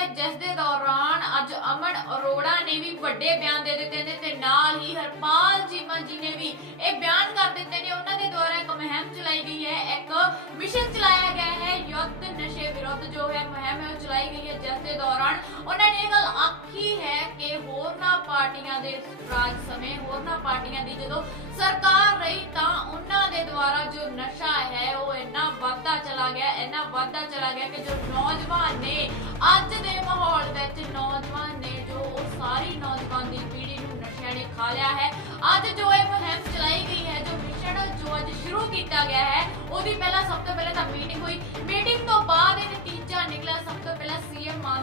ਹੈ, ਜਿਸ ਦੇ ਦੌਰਾਨ ਅੱਜ ਅਮਨ ਅਰੋੜਾ ਨੇ ਵੀ ਵੱਡੇ ਬਿਆਨ ਦੇ ਦਿੱਤੇ ਨੇ ਤੇ ਨਾਲ ਹੀ ਹਰਪਾਲ ਚੀਮਾ ਜੀ ਨੇ ਵੀ ਇਹ ਬਿਆਨ ਕਰ ਦਿੱਤੇ ਨੇ। ਉਹਨਾਂ ਦੇ ਦੁਆਰਾ ਇੱਕ ਮੁਹਿੰਮ ਚਲਾਈ ਗਈ ਹੈ, ਇੱਕ ਮਿਸ਼ਨ ਚਲਾਇਆ ਗਿਆ ਹੈ। ਯੁੱਧ ਨਸ਼ੇ ਵਿਰੁੱਧ ਜੋ ਹੈ, ਮੁਹਿੰਮ ਹੈ ਉਹ ਚਲਾਈ ਗਈ ਹੈ, ਜਿਸ ਦੇ ਦੌਰਾਨ ਉਹਨਾਂ ਨੇ ਇਹ ਗੱਲ ਆਖੀ ਹੈ ਕਿ ਹੋਰਨਾਂ ਪਾਰਟੀਆਂ ਦੇ ਰਾਜ ਸਮੇਂ ਹੋਰਨਾਂ ਪਾਰਟੀਆਂ ਦੀ ਜਦੋਂ ਸਰਕਾਰ ਰਹੀ ਤਾਂ ਉਹਨਾਂ ਦੇ ਦੁਆਰਾ ਜੋ ਨਸ਼ਾ ਹੈ ਉਹ ਇੰਨਾ ਵੱਧਦਾ ਚਲਾ ਗਿਆ, ਇੰਨਾ ਵੱਧਦਾ ਚਲਾ ਗਿਆ ਕਿ ਜੋ ਨੌਜਵਾਨ ਨੇ ਅੱਜ ਦੇ ਮਾਹੌਲ ਵਿੱਚ ਨੌਜਵਾਨ ਨੇ ਜੋ ਉਹ ਸਾਰੀ ਨੌਜਵਾਨ ਦੀ ਪੀੜ੍ਹੀ ਨੂੰ ਨਸ਼ਿਆਂ ਨੇ ਖਾ ਲਿਆ ਹੈ। ਅੱਜ ਜੋ ਇਹ ਮੁਹਿੰਮ ਚਲਾਈ ਗਈ ਹੈ, ਜੋ ਮਿਸ਼ਨ ਜੋ ਅੱਜ ਸ਼ੁਰੂ ਕੀਤਾ ਗਿਆ ਹੈ, ਉਹਦੀ ਪਹਿਲਾਂ ਸਭ ਤੋਂ ਪਹਿਲਾਂ ਤਾਂ ਮੀਟਿੰਗ ਹੋਈ। ਮੀਟਿੰਗ ਤੋਂ ਬਾਅਦ ਇਹ ਨਤੀਜਾ ਨਿਕਲਿਆ।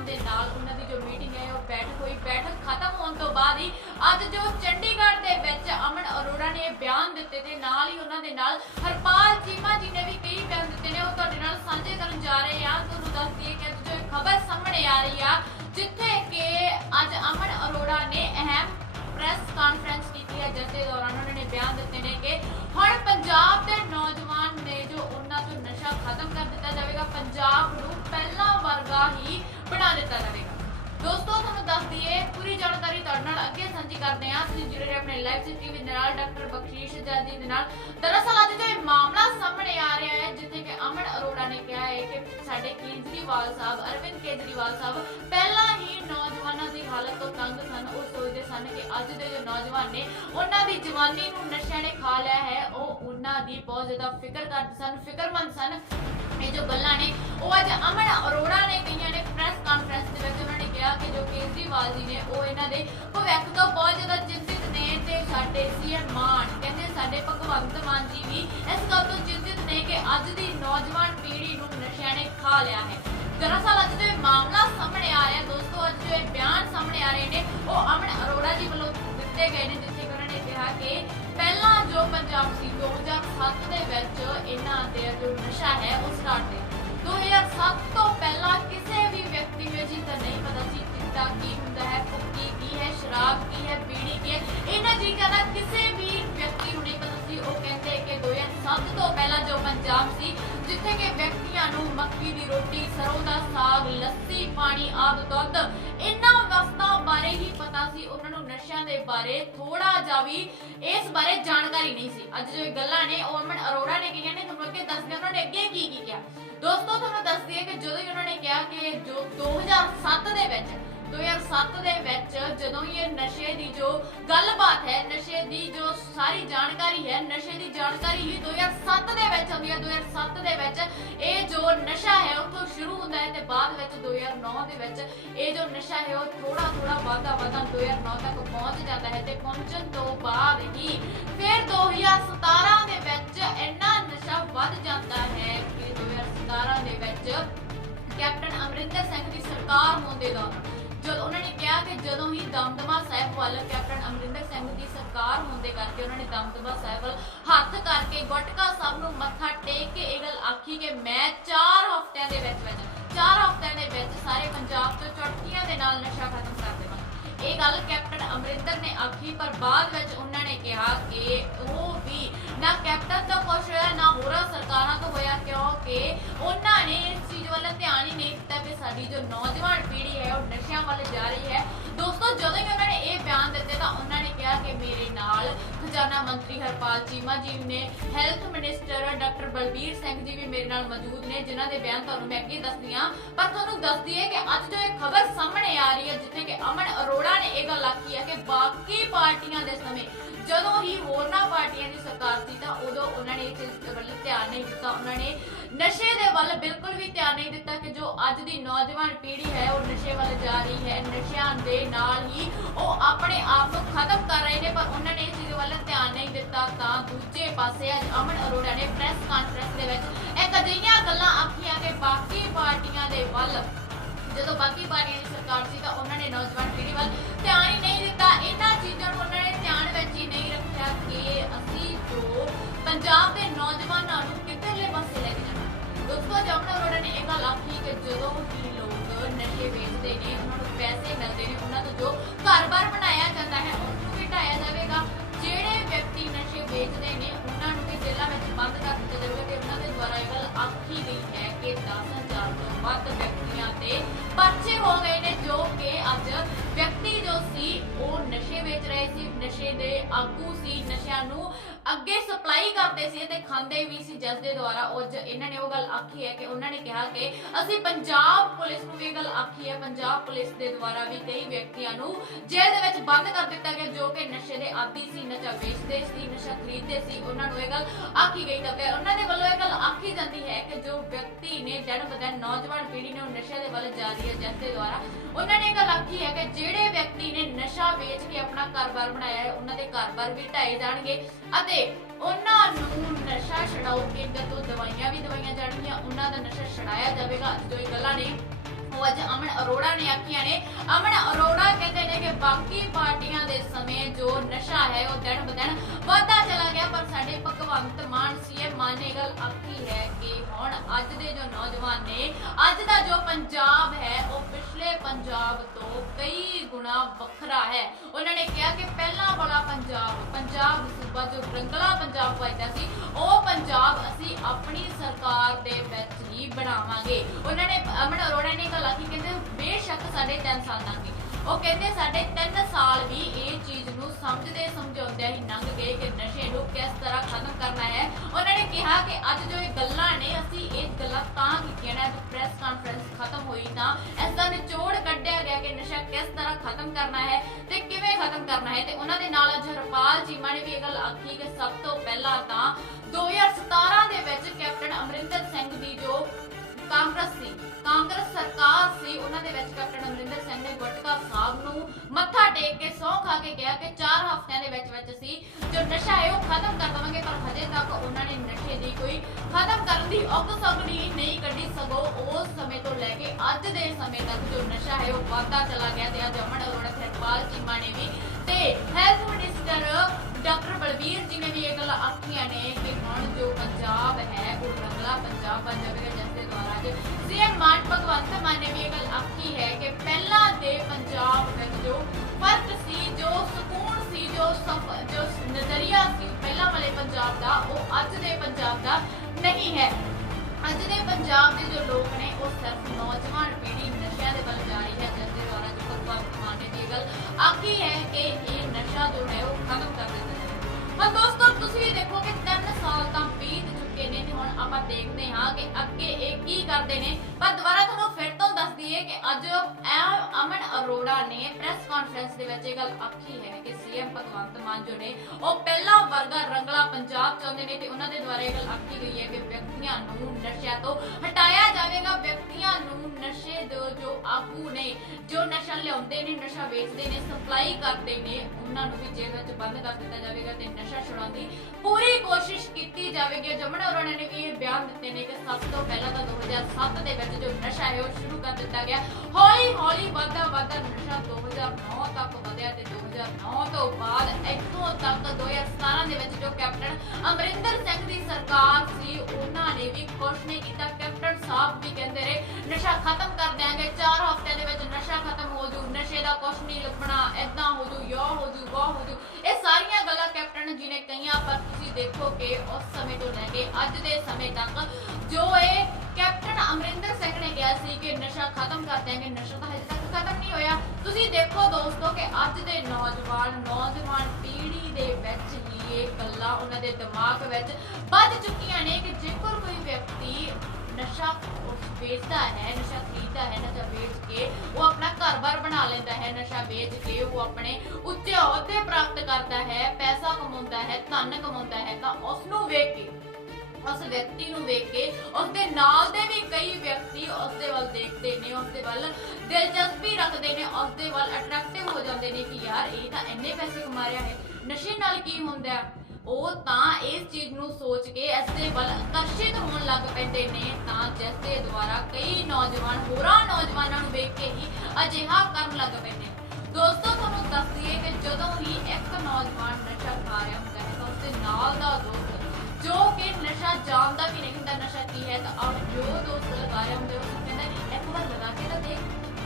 ਦੇ ਨਾਲ ਉਹਨਾਂ ਦੀ ਜੋ ਮੀਟਿੰਗ ਹੈ, ਉਹ ਬੈਠਕ ਹੋਈ। ਬੈਠਕ ਖਤਮ ਹੋਣ ਤੋਂ ਬਾਅਦ ਹੀ ਅੱਜ ਜੋ ਚੰਡੀਗੜ੍ਹ ਦੇ ਵਿੱਚ ਅਮਨ ਅਰੋੜਾ ਨੇ ਬਿਆਨ ਦਿੱਤੇ ਤੇ ਨਾਲ ਹੀ ਉਹਨਾਂ ਦੇ ਨਾਲ ਹਰਪਾਲ ਚੀਮਾ ਜੀ ਨੇ ਵੀ ਕਈ ਬਿਆਨ ਦਿੱਤੇ ਨੇ। ਉਹ ਤੁਹਾਡੇ ਨਾਲ ਸਾਂਝੇ ਕਰਨ ਜਾ ਰਹੇ ਆ। ਤੁਹਾਨੂੰ ਦੱਸ ਦਈਏ ਕਿ ਅੱਜ ਜੋ ਖਬਰ ਸਾਹਮਣੇ ਆ ਰਹੀ ਆ, ਜਿੱਥੇ ਕਿ ਅੱਜ ਅਮਨ ਅਰੋੜਾ ਨੇ ਅਹਿਮ ਪ੍ਰੈਸ ਕਾਨਫਰੰਸ ਕੀਤੀ ਹੈ ਜਿਸ ਦੇ ਦੌਰਾਨ ਉਹਨਾਂ ਨੇ ਬਿਆਨ ਦਿੱਤੇ ਨੇ ਕਿ ਹੁਣ ਪੰਜਾਬ ਦੇ ਨੌਜਵਾਨ ਨੇ ਜੋ ਉਹਨਾਂ ਤੋਂ ਨਸ਼ਾ ਖਤਮ ਕਰ ਦਿੱਤਾ ਜਾਵੇਗਾ, ਪੰਜਾਬ ਨੂੰ ਪਹਿਲਾ ਵਰਗਾ ਹੀ ਬਣਾ ਦਿੱਤਾ ਜਾਵੇਗਾ ਦੋਸਤੋ ਦੱਸ ਦਈਏ, ਪੂਰੀ ਜਾਣਕਾਰੀ ਤੁਹਾਡੇ ਨਾਲ ਅੱਗੇ ਸਾਂਝੀ ਕਰਦੇ ਹਾਂ। ਤੁਸੀਂ ਜੁੜੇ ਰਹੋ ਆਪਣੇ ਲਾਈਵ ਟੀਵੀ ਦੇ ਨਾਲ ਡਾਕਟਰ ਬਖਸ਼ੀਸ਼ ਜਾਦੀ ਦੇ ਨਾਲ। ਦਰਅਸਲ ਅੱਜ ਜੋ ਮਾਮਲਾ ਸਾਹਮਣੇ ਆ ਰਿਹਾ ਹੈ, ਜਿੱਥੇ ਕਿ ਅਮਨ ਅਰੋੜਾ ਨੇ ਕਿਹਾ ਹੈ ਕਿ ਸਾਡੇ ਕੇਜਰੀਵਾਲ ਸਾਹਿਬ, ਅਰਵਿੰਦ ਕੇਜਰੀਵਾਲ ਸਾਹਿਬ ਪਹਿਲਾਂ ਹੀ ਨੌਜਵਾਨਾਂ ਦੀ ਹਾਲਤ ਤੋਂ ਤੰਗ ਸਨ। ਉਹ ਸੋਚਦੇ ਸਨ ਕਿ ਅੱਜ ਦੇ ਜੋ ਨੌਜਵਾਨ ਨੇ, ਉਹਨਾਂ ਦੀ ਜਵਾਨੀ ਨੂੰ ਨਸ਼ਿਆਂ ਨੇ ਖਾ ਲਿਆ ਹੈ। ਉਹ ਉਹਨਾਂ ਦੀ ਬਹੁਤ ਜ਼ਿਆਦਾ ਫਿਕਰ ਕਰਦੇ ਸਨ, ਫਿਕਰਮੰਦ ਸਨ। ਇਹ ਜੋ ਗੱਲਾਂ ਨੇ, ਉਹ ਅੱਜ ਅਮਨ ਅਰੋੜਾ ਨੇ ਕਹੀਆਂ ਨੇ ਪ੍ਰੈਸ ਕਾਨਫਰੰਸ ਦੇ ਵਿੱਚ ਉਹਨਾਂ ਨੇ ਕਿਹਾ ਕਿ ਜੋ ਕੇਜਰੀਵਾਲ ਜੀ ਨੇ, ਉਹ ਇਹਨਾਂ ਦੇ ਭਵਿੱਖ ਤੋਂ ਬਹੁਤ ਜ਼ਿਆਦਾ ਚਿੰਤਿਤ ਨੇ ਤੇ ਸਾਡੇ ਸੀਐਮ ਮਾਨ, ਕਹਿੰਦੇ ਸਾਡੇ ਭਗਵੰਤ ਮਾਨ ਜੀ ਵੀ ਇਸ ਗੱਲ ਤੋਂ ਚਿੰਤਿਤ ਨੇ ਕਿ ਅੱਜ ਦੀ ਨੌਜਵਾਨ ਪੀੜ੍ਹੀ ਨੂੰ ਨਸ਼ਿਆਂ ਨੇ ਖਾ ਲਿਆ ਹੈ। ਦਰਅਸਲ ਅੱਜ ਜੋ ਮਾਮਲਾ ਸਾਹਮਣੇ ਆ ਰਿਹਾ ਦੋਸਤੋ, ਅੱਜ ਇਹ ਬਿਆਨ ਸਾਹਮਣੇ ਆ ਰਹੇ ਨੇ, ਉਹ ਅਮਨ ਅਰੋੜਾ ਜੀ ਵੱਲੋਂ ਦਿੱਤੇ ਗਏ ਨੇ, ਜਿੱਥੇ ਉਹਨਾਂ ਨੇ ਕਿਹਾ ਕਿ ਪਹਿਲਾਂ ਜੋ ਪੰਜਾਬ ਸੀ 2007 ਦੇ ਵਿੱਚ ਇਹਨਾਂ ਦੇ ਜੋ ਨਸ਼ਾ ਹੈ, ਉਹ ਸਟਾਰਟ ਹੋਇਆ। 2007 ਤੋਂ ਪਹਿਲਾਂ ਕਿਸੇ ਵੀ ਵਿਅਕਤੀ ਨੂੰ ਇਹ ਨਹੀਂ ਪਤਾ ਸੀ ਚਿੱਟਾ ਕੀ ਹੁੰਦਾ ਹੈ ਕੁੱਕੀ ਕੀ ਹੈ, ਸ਼ਰਾਬ ਕੀ ਹੈ ਬੀੜੀ ਕੀ ਹੈ, ਇਹਨਾਂ ਚੀਜ਼ਾਂ ਦਾ ਕਿਸੇ ਵੀ ਵਿਅਕਤੀ ਨੂੰ ਨਹੀਂ ਪਤਾ ਸੀ। ਉਹ ਕਹਿੰਦੇ ਕਿ 2007 ਤੋਂ ਪਹਿਲਾਂ ਜੋ ਪੰਜਾਬ ਸੀ, ਜਿੱਥੇ ਕਿ ਵਿਅਕਤੀਆਂ ਨੂੰ ਮੱਕੀ ਦੀ ਰੋਟੀ ਸਰੋਂ ਦਾ ਸਾਗ, ਲੱਸੀ, ਪਾਣੀ ਆਦਿ ਦੁੱਧ, ਇਹਨਾਂ ਵਸਤਾਂ ਬਾਰੇ ਹੀ ਪਤਾ ਸੀ। ਉਹਨਾਂ ਨੂੰ ਨਸ਼ਿਆਂ ਦੇ ਬਾਰੇ ਥੋੜਾ ਜਿਹਾ ਵੀ ਇਸ ਬਾਰੇ ਜਾਣਕਾਰੀ ਨਹੀਂ ਸੀ। ਅੱਜ ਜੋ ਗੱਲਾਂ ਨੇ, ਉਹ ਅਮਨ ਅਰੋੜਾ ਨੇ ਕਹੀਆਂ ਨੇ, ਤੁਹਾਨੂੰ ਅੱਗੇ ਦੱਸਦੇ ਉਹਨਾਂ ਨੇ ਅੱਗੇ ਕੀ ਕੀ ਕਿਹਾ। ਦੋਸਤੋ, ਤੁਹਾਨੂੰ ਦੱਸ ਦਈਏ ਕਿ ਜਦੋਂ ਉਹਨਾਂ ਨੇ ਕਿਹਾ ਕਿ ਜੋ 2007 ਦੇ ਵਿੱਚ 2007 ਦੇ ਵਿੱਚ ਜਦੋਂ ਇਹ ਨਸ਼ੇ ਦੀ ਜੋ ਗੱਲਬਾਤ ਹੈ, ਨਸ਼ੇ ਦੀ ਜੋ ਸਾਰੀ ਜਾਣਕਾਰੀ ਹੈ, ਨਸ਼ੇ ਦੀ ਜਾਣਕਾਰੀ ਹੀ 2007 ਦੇ ਵਿੱਚ ਆਉਂਦੀ ਹੈ। 2007 ਦੇ ਵਿੱਚ ਇਹ ਜੋ ਨਸ਼ਾ ਹੈ, ਉੱਥੋਂ ਸ਼ੁਰੂ ਹੁੰਦਾ ਹੈ ਤੇ ਬਾਅਦ ਵਿੱਚ 2009 ਦੇ ਵਿੱਚ ਇਹ ਜੋ ਨਸ਼ਾ ਹੈ, ਉਹ ਥੋੜਾ ਥੋੜਾ ਵਾਧਾ ਵਾਧਾ 2009 ਤੱਕ ਪਹੁੰਚ ਜਾਂਦਾ ਹੈ ਤੇ ਪਹੁੰਚਣ ਤੋਂ ਬਾਅਦ ਹੀ ਫਿਰ 2017 ਦੇ ਵਿੱਚ ਇੰਨਾ ਨਸ਼ਾ ਵੱਧ ਜਾਂਦਾ ਹੈ ਕਿ 2017 ਦੇ ਵਿੱਚ ਕੈਪਟਨ ਅਮਰਿੰਦਰ ਸਿੰਘ ਦੀ ਸਰਕਾਰ ਹੋਣ ਦੇ ਦੌਰਾਨ ਜਦੋਂ ਉਹਨਾਂ ਨੇ ਕਿਹਾ ਕਿ ਜਦੋਂ ਹੀ ਦਮਦਮਾ ਸਾਹਿਬ ਵੱਲ ਕੈਪਟਨ ਅਮਰਿੰਦਰ ਸਿੰਘ ਦੀ ਸਰਕਾਰ ਹੋਣ ਕਰਕੇ ਉਹਨਾਂ ਨੇ ਦਮਦਮਾ ਸਾਹਿਬ ਵੱਲ ਹੱਥ ਕਰਕੇ ਗੁਟਕਾ ਸਾਹਿਬ ਨੂੰ ਮੱਥਾ ਟੇਕ ਕੇ ਇਹ ਗੱਲ ਆਖੀ ਕਿ ਮੈਂ 4 ਹਫ਼ਤਿਆਂ ਦੇ ਵਿੱਚ ਵਿੱਚ 4 ਹਫ਼ਤਿਆਂ ਦੇ ਵਿੱਚ ਸਾਰੇ ਪੰਜਾਬ ਤੋਂ ਚੁਟਕੀਆਂ ਦੇ ਨਾਲ ਨਸ਼ਾ ਖਤਮ ਕਰ ਦੇਵਾਂ। ਇਹ ਗੱਲ ਕੈਪਟਨ ਅਮਰਿੰਦਰ ਨੇ ਆਖੀ, ਪਰ ਬਾਅਦ ਵਿੱਚ ਉਹਨਾਂ ਨੇ ਕਿਹਾ ਕਿ ਉਹ ਵੀ ਨਾ ਕੈਪਟਨ ਦਾ ਖੁਸ਼ ਹੋਇਆ, ਨਾ ਹੋਰਾਂ ਸਰਕਾਰਾਂ ਤੋਂ ਹੋਇਆ, ਕਿਉਂਕਿ ਉਹਨਾਂ ਸਾਡੀ ਜੋ ਨੌਜਵਾਨ ਪੀੜ੍ਹੀ ਹੈ ਉਹ ਨਸ਼ਿਆਂ ਵੱਲ ਜਾ ਰਹੀ ਹੈ। ਦੋਸਤੋ, ਜਦੋਂ ਹੀ ਉਹਨਾਂ ਨੇ ਇਹ ਬਿਆਨ ਦਿੱਤੇ ਤਾਂ ਉਹਨਾਂ ਨੇ ਕਿਹਾ ਕਿ ਮੇਰੇ ਨਾਲ ਖਜ਼ਾਨਾ ਮੰਤਰੀ ਹਰਪਾਲ ਚੀਮਾ ਜੀ ਨੇ health minister doctor Balbir Singh ji ਵੀ ਮੇਰੇ ਨਾਲ ਮੌਜੂਦ ਨੇ, ਜਿਨ੍ਹਾਂ ਦੇ ਬਿਆਨ ਤੁਹਾਨੂੰ ਮੈਂ ਅੱਗੇ ਦੱਸਦੀ ਹਾਂ। ਪਰ ਤੁਹਾਨੂੰ ਦੱਸਦੀ ਹੈ ਕਿ ਅੱਜ ਜੋ ਇਹ ਖਬਰ ਸਾਹਮਣੇ ਆ ਰਹੀ ਹੈ, ਜਿੱਥੇ ਕਿ ਅਮਨ ਅਰੋੜਾ ਨੇ ਇਹ ਗੱਲ ਆਖੀ ਹੈ ਕਿ ਬਾਕੀ ਪਾਰਟੀਆਂ ਦੇ ਸਮੇਂ ਜਦੋਂ ਹੀ ਹੋਰਨਾਂ ਪਾਰਟੀਆਂ ਦੀ ਸਰਕਾਰ ਸੀ ਤਾਂ ਉਦੋਂ ਉਹਨਾਂ ਨੇ ਇਸ ਵੱਲ ਧਿਆਨ ਨਹੀਂ ਦਿੱਤਾ। ਉਹਨਾਂ ਨੇ ਨਸ਼ੇ ਦੇ ਵੱਲ ਬਿਲਕੁਲ ਵੀ ਧਿਆਨ ਨਹੀਂ ਦਿੱਤਾ ਕਿ ਜੋ ਅੱਜ ਦੀ ਨੌਜਵਾਨ ਪੀੜ੍ਹੀ ਹੈ, ਉਹ ਨਸ਼ੇ ਵੱਲ ਜਾ ਰਹੀ ਹੈ, ਨਸ਼ਿਆਂ ਦੇ ਨਾਲ ਹੀ ਉਹ ਆਪਣੇ ਆਪ ਨੂੰ ਖਤਮ ਕਰ ਰਹੇ ਨੇ, ਪਰ ਉਹਨਾਂ ਨੇ ਇਸ ਚੀਜ਼ ਵੱਲ ਧਿਆਨ ਨਹੀਂ ਦਿੱਤਾ, ਤਾਂ ਦੂਜੇ ਪਾਸੇ ਅੱਜ ਅਮਨ ਅਰੋੜਾ ਨੇ ਪ੍ਰੈਸ ਕਾਨਫਰੰਸ ਦੇ ਵਿੱਚ ਇੱਕ ਅਜਿਹੀਆਂ ਗੱਲਾਂ ਆਖੀਆਂ ਕਿ ਬਾਕੀ ਪਾਰਟੀਆਂ ਦੇ ਵੱਲ, ਜਦੋਂ ਬਾਕੀ ਪਾਰਟੀਆਂ ਦੀ ਸਰਕਾਰ ਸੀ ਤਾਂ ਉਹਨਾਂ ਨੇ ਨੌਜਵਾਨ ਪੀੜ੍ਹੀ ਵੱਲ ਧਿਆਨ ਹੀ ਨਹੀਂ ਦਿੱਤਾ। ਇਹਨਾਂ ਚੀਜ਼ਾਂ ਨੂੰ ਉਹਨਾਂ ਨੇ ਧਿਆਨ ਵਿੱਚ ਹੀ ਨਹੀਂ ਰੱਖਿਆ ਕਿ ਅਸੀਂ ਜੋ ਪੰਜਾਬ ਦੇ ਨੌਜਵਾਨਾਂ ਨੂੰ ਕਿੱਧਰਲੇ ਪਾਸੇ ਲੈ ਕੇ ਜਾਣਾ। ਦੋਸਤੋ ਜਮਨਾ ਅਰੋੜਾ ਨੇ ਇਹ ਗੱਲ ਆਗੂ ਸੀ, ਨਸ਼ਿਆਂ ਨੂੰ ਅੱਗੇ ਸਪਲਾਈ ਕਰਦੇ ਸੀ ਤੇ ਖਾਂਦੇ ਵੀ ਸੀ ਜਿਸ ਦੇ ਦੁਆਰਾ। ਉਹ ਇਹਨਾਂ ਨੇ ਉਹ ਗੱਲ ਆਖੀ ਹੈ ਕਿ ਉਹਨਾਂ ਨੇ ਕਿਹਾ ਕਿ ਅਸੀਂ ਪੰਜਾਬ ਪੁਲਿਸ ਨੂੰ ਵੀ ਇਹ ਗੱਲ ਆਖੀ ਹੈ। ਪੰਜਾਬ ਪੁਲਿਸ ਦੇ ਦੁਆਰਾ ਵੀ ਕਈ ਵਿਅਕਤੀਆਂ ਨੂੰ ਜੇਲ੍ਹ ਦੇ ਵਿੱਚ ਬੰਦ ਕਰ ਦਿੱਤਾ ਗਿਆ, ਜੋ ਕਿ ਨਸ਼ੇ ਦੇ ਆਦੀ ਸੀ, ਨਸ਼ਾ ਵੇਚਦੇ ਸੀ, ਨਸ਼ਾ ਖਰੀਦਦੇ ਸੀ। ਉਹਨਾਂ ਨੂੰ ਇਹ ਗੱਲ ਆਖੀ ਗਈ ਤਾਂ ਉਹਨਾਂ ਦੇ ਵੱਲੋਂ ਆਖੀ ਜਾਂਦੀ ਹੈ ਕਿ ਜੋ ਵਿਅਕਤੀ ਨੇ ਦਿਨ ਬਦਨ ਨੌਜਵਾਨ ਪੀੜ੍ਹੀ ਨੇ ਨਸ਼ੇ ਦੇ ਵੱਲ ਜਾ ਰਹੀ ਹੈ ਜਿਸ ਦੁਆਰਾ, ਉਹਨਾਂ ਨੇ ਇਹ ਗੱਲ ਆਖੀ ਹੈ ਕਿ ਜਿਹੜੇ ਵਿਅਕਤੀ ਨੇ ਨਸ਼ਾ ਵੇਚ ਕੇ ਆਪਣਾ ਘਰ-ਬਾਰ ਬਣਾਇਆ ਹੈ, ਉਹਨਾਂ ਦੇ ਕਾਰੋਬਾਰ ਵੀ ਢਾਏ ਜਾਣਗੇ ਅਤੇ ਉਹਨਾਂ ਨੂੰ ਨਸ਼ਾ ਛਡਾਓ ਕੇਂਦਰ ਤੋਂ ਦਵਾਈਆਂ ਵੀ ਦਵਾਈਆਂ ਜਾਣਗੀਆਂ, ਉਹਨਾਂ ਦਾ ਨਸ਼ਾ ਛਡਾਇਆ ਜਾਵੇਗਾ। ਜੋ ਇਹ ਗੱਲਾਂ ਨੇ। ਅੱਜ ਅਮਨ ਅਰੋੜਾ ਨੇ ਆਖੀਆਂ ਨੇ। ਅਮਨ ਅਰੋੜਾ ਕਹਿੰਦੇ ਨੇ ਕਿ ਬਾਕੀ ਪਾਰਟੀਆਂ ਦੇ ਸਮੇਂ ਜੋ ਨਸ਼ਾ ਹੈ, ਉਹ ਦਿਨ ਬਦਨ ਵਧਦਾ ਚਲਾ ਗਿਆ, ਪਰ ਸਾਡੇ ਭਗਵੰਤ ਮਾਨ ਸੀਐਮ ਮਾਨ ਨੇ ਇਹ ਗੱਲ ਆਖੀ ਹੈ ਕਿ ਹੁਣ ਅੱਜ ਦੇ ਜੋ ਨੌਜਵਾਨ ਨੇ, ਅੱਜ ਦਾ ਜੋ ਪੰਜਾਬ ਹੈ, ਉਹ ਪਿਛਲੇ ਪੰਜਾਬ ਤੋਂ ਕਈ ਗੁਣਾ ਵੱਖਰਾ ਹੈ। ਉਹਨਾਂ ਨੇ ਕਿਹਾ ਪੰਜਾਬ ਸੂਬਾ ਜੋ ਰੰਗਲਾ ਪੰਜਾਬ ਵਜਦਾ ਸੀ। ਉਹ ਪੰਜਾਬ ਅਸੀਂ ਆਪਣੀ ਸਰਕਾਰ ਦੇ ਵਿੱਚ ਹੀ ਬਣਾਵਾਂਗੇ। ਉਹਨਾਂ ਨੇ, ਅਮਨ ਅਰੋੜਾ ਨੇ ਗੱਲ ਆਖੀ ਕਹਿੰਦੇ ਬੇਸ਼ੱਕ ਸਾਡੇ 3 ਸਾਲ ਲੰਘ ਗਏ। ਉਹ ਕਹਿੰਦੇ ਸਾਡੇ 3 ਸਾਲ ਵੀ ਇਹ ਚੀਜ਼ ਨੂੰ ਸਮਝਦੇ ਸਮਝਾਉਂਦਿਆਂ ਹੀ ਲੰਘ ਗਏ ਕਿ ਨਸ਼ੇ ਨੂੰ ਕਿਸ ਤਰ੍ਹਾਂ ਖਤਮ ਕਰਨਾ ਹੈ। ਉਹਨਾਂ ਨੇ ਕਿਹਾ ਕਿ ਅਸੀਂ ਤਾਂ ਕੀਤੀਆਂ ਨੇ, ਅੱਜ ਪ੍ਰੈਸ ਕਾਨਫਰੰਸ ਖਤਮ ਹੋਈ ਤਾਂ ਇਸ ਦਾ ਨਿਚੋੜ ਕੱਢਿਆ ਗਿਆ ਕਿ ਨਸ਼ਾ ਕਿਸ ਤਰ੍ਹਾਂ ਖਤਮ ਕਰਨਾ ਹੈ ਤੇ ਕਿਵੇਂ ਖਤਮ ਕਰਨਾ ਹੈ ਤੇ ਉਹਨਾਂ ਦੇ ਨਾਲ ਅੱਜ ਹਰਪਾਲ ਚੀਮਾ ਨੇ ਵੀ ਇਹ ਗੱਲ ਆਖੀ ਕਿ ਸਭ ਤੋਂ ਪਹਿਲਾਂ ਤਾਂ 2017 ਦੇ ਵਿੱਚ ਕੈਪਟਨ ਅਮਰਿੰਦਰ ਸਿੰਘ ਦੀ ਜੋ ਕਾਂਗਰਸ ਸੀ, ਕਾਂਗਰਸ ਸਰਕਾਰ ਸੀ, ਉਹਨਾਂ ਦੇ ਵਿੱਚ ਕੈਪਟਨ ਅਮਰਿੰਦਰ ਸਿੰਘ ਨੇ ਗੁਟਕਾ ਮੱਥਾ ਟੇਕ ਕੇ, ਸਹੁੰ ਖਾ ਕੇ ਕਿਹਾ ਕਿ 4 ਹਫ਼ਤਿਆਂ ਦੇ ਵਿੱਚ ਵਿੱਚ ਅਸੀਂ ਜੋ ਨਸ਼ਾ ਹੈ ਉਹ ਖਤਮ ਕਰ ਦਵਾਂਗੇ, ਪਰ ਹਜੇ ਤੱਕ ਉਹਨਾਂ ਨੇ ਨਸ਼ੇ ਦੀ ਕੋਈ ਖਤਮ ਕਰਨ ਦੀ ਔਕ ਸਗਣੀ ਨਹੀਂ ਕੱਢੀ। ਸਗੋਂ ਉਸ ਸਮੇਂ ਤੋਂ ਲੈ ਕੇ ਅੱਜ ਦੇ ਸਮੇਂ ਤੱਕ ਜੋ ਨਸ਼ਾ ਹੈ ਉਹ ਵਧਦਾ ਚਲਾ ਗਿਆ ਤੇ ਅੱਜ ਅਮਨ ਅਰੋੜਾ ਤੇ ਹਰਪਾਲ ਚੀਮਾ ਨੇ ਵੀ ਤੇ ਹੈਲਥ ਮਿਨਿਸਟਰ ਡਾਕਟਰ ਬਲਵੀਰ ਜੀ ਨੇ ਵੀ ਇਹ ਗੱਲ ਆਖੀਆਂ ਨੇ ਕਿ ਹੁਣ ਜੋ ਪੰਜਾਬ ਹੈ, ਉਹ ਰੰਗਲਾ ਪੰਜਾਬ ਬਣ ਜਾਵੇਗਾ। ਜਿਸ ਦੇ ਦੁਆਰਾ ਅੱਜ ਸੀਐਮ ਮਾਨ ਭਗਵੰਤ ਮਾਨ ਨੇ ਵੀ ਇਹ ਗੱਲ ਆਖੀ ਹੈ ਨਹੀਂ ਹੈ। ਅੱਜ ਦੇ ਪੰਜਾਬ ਦੇ ਜੋ ਲੋਕ ਨੇ, ਉਹ ਸਿਰਫ ਨੌਜਵਾਨ ਪੀੜ੍ਹੀ ਨਸ਼ਿਆਂ ਦੇ ਵੱਲ ਜਾ ਰਹੀ ਹੈ। ਜਿਸ ਦੇ ਦੁਆਰਾ ਜੋ ਭਗਵੰਤ ਮਾਨ ਨੇ ਇਹ ਗੱਲ ਆਖੀ ਹੈ ਕਿ ਇਹ ਨਸ਼ਾ ਜੋ ਹੈ, ਉਹ ਖਤਮ ਕਰ ਦਿੱਤਾ ਜਾਵੇ। ਹਾਂ ਦੋਸਤੋ, ਤੁਸੀਂ ਦੇਖੋ ਕਿ 3 ਸਾਲ ਤਾਂ ਬੀਤ ਚੁੱਕੇ ਨੇ ਤੇ ਹੁਣ ਆਪਾਂ ਦੇਖਦੇ ਹਾਂ ਕਿ ਅੱਗੇ ਇਹ ਕੀ ਕਰਦੇ ਨੇ। ਪਰ ਦੁਬਾਰਾ ਤੁਹਾਨੂੰ ਫਿਰ ਤੋਂ ਦੱਸ ਦਈਏ ਕਿ ਅੱਜ ਇਹ ਅਰੋੜਾ ਨੇ ਪ੍ਰੈਸ ਕਾਨਫਰੰਸ ਦੇ ਵਿੱਚ ਇਹ ਗੱਲ ਆਖੀ ਹੈ ਕਿ ਸੀਐਮ ਭਗਵੰਤ ਮਾਨ ਜੋ ਨੇ, ਉਹ ਪਹਿਲਾ ਵਰਗਾ ਰੰਗਲਾ ਪੰਜਾਬ ਚਾਹੁੰਦੇ ਨੇ ਤੇ ਉਹਨਾਂ ਦੇ ਦੁਆਰਾ ਇਹ ਗੱਲ ਆਖੀ ਗਈ ਹੈ ਕਿ ਵਿਅਕਤੀਆਂ ਨੂੰ ਨਸ਼ਿਆਂ ਤੋਂ ਹਟਾਇਆ ਜਾਵੇਗਾ। ਵਿਅਕਤੀਆਂ ਨੂੰ ਨਸ਼ੇ ਦੇ ਜੋ ਆਗੂ ਨੇ, ਜੋ ਨਸ਼ਾ ਲਿਆਉਂਦੇ ਨੇ, ਨਸ਼ਾ ਵੇਚਦੇ ਨੇ, ਸਪਲਾਈ ਕਰਦੇ ਨੇ, ਉਹਨਾਂ ਨੂੰ ਵੀ ਜੇਲ੍ਹ ਵਿੱਚ ਬੰਦ ਕਰ ਦਿੱਤਾ ਜਾਵੇਗਾ ਤੇ ਛੁਡਾਉਣ ਦੀ ਪੂਰੀ ਕੋਸ਼ਿਸ਼ ਕੀਤੀ ਜਾਵੇਗੀ। ਜਮਨ ਅਰੋੜਾ ਨੇ ਵੀ ਇਹ ਬਿਆਨ ਦਿੱਤੇ ਨੇ ਕਿ ਸਭ ਤੋਂ ਪਹਿਲਾਂ ਤਾਂ 2007 ਦੇ ਵਿੱਚ ਜੋ ਨਸ਼ਾ ਹੈ ਉਹ ਸ਼ੁਰੂ ਕਰ ਦਿੱਤਾ ਗਿਆ। ਹੌਲੀ ਹੌਲੀ ਵਧਦਾ ਵਧਦਾ ਨਸ਼ਾ 2009 ਤੱਕ ਵਧਿਆ ਤੇ 2009 ਤੋਂ ਬਾਅਦ ਇੱਥੋਂ ਤੱਕ 2017 ਦੇ ਵਿੱਚ ਜੋ ਕੈਪਟਨ ਅਮਰਿੰਦਰ ਸਿੰਘ ਦੀ ਸਰਕਾਰ ਸੀ, ਉਹਨਾਂ ਨੇ ਵੀ ਕੁਛ ਨਹੀਂ ਕੀਤਾ। ਸਾਹਿਬ ਵੀ ਕਹਿੰਦੇ ਰਹੇ, ਨਸ਼ਾ ਖਤਮ ਕਰ ਦਿਆਂਗੇ 4 ਹਫ਼ਤਿਆਂ ਦੇ ਵਿੱਚ ਨਸ਼ਾ ਖਤਮ ਹੋ ਜੂ, ਨਸ਼ੇ ਦਾ ਕੁਛ ਨਹੀਂ ਲੱਭਣਾ ਐਦਾਂ ਹੋ ਜੂ, ਯੋ ਹੋ ਜੂ ਉਹ ਹੋ ਜੂ। ਇਹ ਸਾਰੀਆਂ ਗੱਲਾਂ ਕੈਪਟਨ ਜੀ ਨੇ ਕਹੀਆਂ, ਪਰ ਤੁਸੀਂ ਦੇਖੋ ਕਿ ਉਸ ਸਮੇਂ ਤੋਂ ਲੈ ਕੇ ਅੱਜ ਦੇ ਸਮੇਂ ਤੱਕ ਜੋ ਇਹ ਕੈਪਟਨ ਅਮਰਿੰਦਰ ਸਿੰਘ ਨੇ ਕਿਹਾ ਸੀ ਕਿ ਨਸ਼ਾ ਖਤਮ ਕਰ ਦਿਆਂਗੇ, ਨਸ਼ਾ ਤਾਂ ਹਜੇ ਤੱਕ ਖਤਮ ਨਹੀਂ ਹੋਇਆ। ਤੁਸੀਂ ਦੇਖੋ ਦੋਸਤੋ ਕਿ ਅੱਜ ਦੇ ਨੌਜਵਾਨ ਨੌਜਵਾਨ ਪੀੜ੍ਹੀ ਦੇ ਵਿੱਚ ਹੀ ਇਹ ਗੱਲਾਂ ਉਹਨਾਂ ਦੇ ਦਿਮਾਗ ਵਿੱਚ ਵੱਜ ਚੁੱਕੀਆਂ ਨੇ ਕਿ ਜੇਕਰ ਕੋਈ ਵਿਅਕਤੀ ਨਸ਼ਾ ਵੇਚਦਾ ਹੈ, ਨਸ਼ਾ ਖਰੀਦਦਾ ਹੈ, ਨਸ਼ਾ ਵੇਚ ਕੇ ਉਹ ਆਪਣਾ ਘਰ-ਬਾਰ ਬਣਾ ਲੈਂਦਾ ਹੈ, ਨਸ਼ਾ ਵੇਚ ਕੇ ਉਹ ਆਪਣੇ ਉੱਚੇ ਅਹੁਦੇ ਪ੍ਰਾਪਤ ਕਰਦਾ ਹੈ, ਪੈਸਾ ਕਮਾਉਂਦਾ ਹੈ, ਧਨ ਕਮਾਉਂਦਾ ਹੈ, ਤਾਂ ਉਸ ਨੂੰ ਵੇਖ ਕੇ, ਉਸ ਵਿਅਕਤੀ ਨੂੰ ਵੇਖ ਕੇ ਉਸ ਦੇ ਨਾਲ ਦੇ ਵੀ ਕਈ ਵਿਅਕਤੀ ਉਸ ਦੇ ਵੱਲ ਦੇਖਦੇ ਨੇ ਉਸ ਦੇ ਵੱਲ ਦਿਲਚਸਪੀ ਰੱਖਦੇ ਨੇ ਉਸ ਦੇ ਵੱਲ ਅਟਰੈਕਟਿਵ ਹੋ ਜਾਂਦੇ ਨੇ ਕਿ ਯਾਰ ਇਹ ਤਾਂ ਇੰਨੇ ਪੈਸੇ ਕਮਾ ਰਿਹਾ ਹੈ ਨਸ਼ੇ ਨਾਲ ਕੀ ਹੁੰਦਾ ਹੈ? ਉਹ ਤਾਂ ਇਸ ਚੀਜ਼ ਨੂੰ ਸੋਚ ਕੇ ਇਸ ਦੇ ਵੱਲ ਆਕਰਸ਼ਿਤ ਹੋਣ ਲੱਗ ਪੈਂਦੇ ਨੇ, ਤਾਂ ਜਿਸ ਦੇ ਦੁਆਰਾ ਕਈ ਨੌਜਵਾਨ, ਹੋਰਾਂ ਨੌਜਵਾਨਾਂ ਨੂੰ ਵੇਖ ਕੇ ਹੀ ਅਜਿਹਾ ਕਰਨ ਲੱਗ ਪੈਂਦੇ ਨੇ। ਦੋਸਤੋ, ਤੁਹਾਨੂੰ ਦੱਸ ਦਈਏ ਕਿ ਜਦੋਂ ਹੀ ਇੱਕ ਨੌਜਵਾਨ ਨਸ਼ਾ ਖਾ ਰਿਹਾ ਹੁੰਦਾ ਹੈ, ਤਾਂ ਉਸਦੇ ਨਾਲ ਦਾ ਦੋਸਤ, ਜੋ ਕਿ ਨਸ਼ਾ ਜਾਣਦਾ ਵੀ ਨਹੀਂ ਹੁੰਦਾ, ਨਸ਼ਾ ਕੀ ਹੈ, ਤਾਂ ਆਪ ਜੋ ਦੋਸਤ ਲਗਾ ਰਿਹਾ ਹੁੰਦਾ ਉਹ ਕਹਿੰਦਾ ਕਿ ਇੱਕ ਵਾਰ ਲਗਾ ਕੇ ਤਾਂ ਦੇਖ।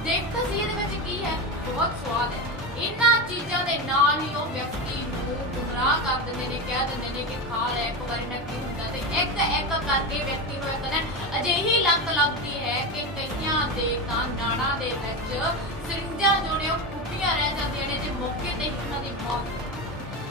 ਦੇਖ ਤਾਂ ਸੀ ਇਹਦੇ ਵਿੱਚ ਕੀ ਹੈ? ਬਹੁਤ ਸਵਾਦ ਹੈ। ਦਿੰਦੇ ਨੇ, ਕਹਿ ਦਿੰਦੇ ਨੇ ਕਿ ਖਾ ਲੈ, ਇੱਕ ਵਾਰੀ ਨਾ ਕੀ ਹੁੰਦਾ ਤੇ ਇੱਕ ਇੱਕ ਕਰਕੇ ਵਿਅਕਤੀ ਨੂੰ ਇੱਕ ਅਜਿਹੀ ਲੱਤ ਲੱਗਦੀ ਹੈ ਕਿ ਕਈਆਂ ਦੇ ਤਾਂ ਨਾੜਾਂ ਦੇ ਵਿੱਚ ਸਰਿੰਜਾਂ ਜੋ ਨੇ ਰਹਿ ਜਾਂਦੀਆਂ ਨੇ ਤੇ ਮੌਕੇ ਤੇ ਹੀ ਉਹਨਾਂ ਦੀ ਮੌਤ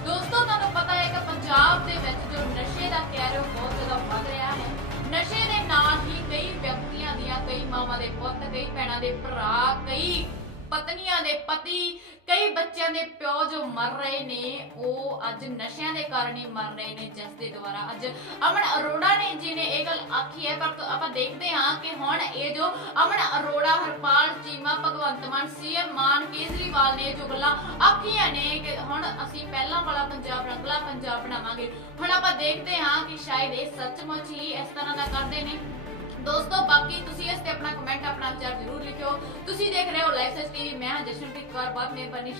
ਦੋਸਤੋ, ਤੁਹਾਨੂੰ ਪਤਾ ਹੈ ਕਿ ਪੰਜਾਬ ਦੇ ਵਿੱਚ ਜੋ ਨਸ਼ੇ ਦਾ ਕਹਿਰ ਬਹੁਤ ਜ਼ਿਆਦਾ ਵੱਧ ਰਿਹਾ ਹੈ। ਨਸ਼ੇ ਦੇ ਨਾਲ ਹੀ ਕਈ ਵਿਅਕਤੀਆਂ ਦੀਆਂ, ਕਈ ਮਾਵਾਂ ਦੇ ਪੁੱਤ, ਕਈ ਭੈਣਾਂ ਦੇ ਭਰਾ, ਕਈ ਪਤਨੀਆਂ ਦੇ ਪਤੀ ਕਈ ਬੱਚਿਆਂ ਦੇ ਪਿਓ ਜੋ ਮਰ ਰਹੇ ਨੇ, ਉਹ ਅੱਜ ਨਸ਼ਿਆਂ ਦੇ ਕਾਰਨ ਹੀ ਮਰ ਰਹੇ ਨੇ ਜਿਸ ਦੇ ਦੁਆਰਾ। ਅੱਜ ਅਮਨ ਅਰੋੜਾ ਨੇ ਜੀ ਨੇ ਇਹ ਗੱਲ ਆਖੀ ਹੈ, ਪਰ ਆਪਾਂ ਦੇਖਦੇ ਹਾਂ ਕਿ ਹੁਣ ਇਹ ਜੋ ਅਮਨ ਅਰੋੜਾ, ਹਰਪਾਲ, ਚੀਮਾ, ਭਗਵੰਤ ਮਾਨ, ਸੀਐਮ ਮਾਨ, ਕੇਜਰੀਵਾਲ ਨੇ ਜੋ ਗੱਲਾਂ ਆਖੀਆਂ ਨੇ ਕਿ ਹੁਣ ਅਸੀਂ ਪਹਿਲਾਂ ਵਾਲਾ ਪੰਜਾਬ ਰੰਗਲਾ ਪੰਜਾਬ ਬਣਾਵਾਂਗੇ। ਹੁਣ ਆਪਾਂ ਦੇਖਦੇ ਹਾਂ ਕਿ ਸ਼ਾਇਦ ਇਹ ਸੱਚਮੁੱਚ ਹੀ ਇਸ ਤਰ੍ਹਾਂ ਦਾ ਕਰਦੇ ਨੇ। ਦੋਸਤੋ, ਬਾਕੀ ਤੁਸੀਂ ਇਸ ਤੇ ਆਪਣਾ ਕਮੈਂਟ ਆਪਣਾ ਵਿਚਾਰ ਜ਼ਰੂਰ ਲਿਖਿਓ। ਤੁਸੀਂ ਦੇਖ ਰਹੇ ਹੋ ਲਾਈਵ ਸੱਚ ਟੀਵੀ ਮੈਂ ਹਾਂ ਜਸ਼ਨਪ੍ਰੀਤ ਕੌਰ, ਬਹੁਤ ਮਿਹਰਬਾਨੀ।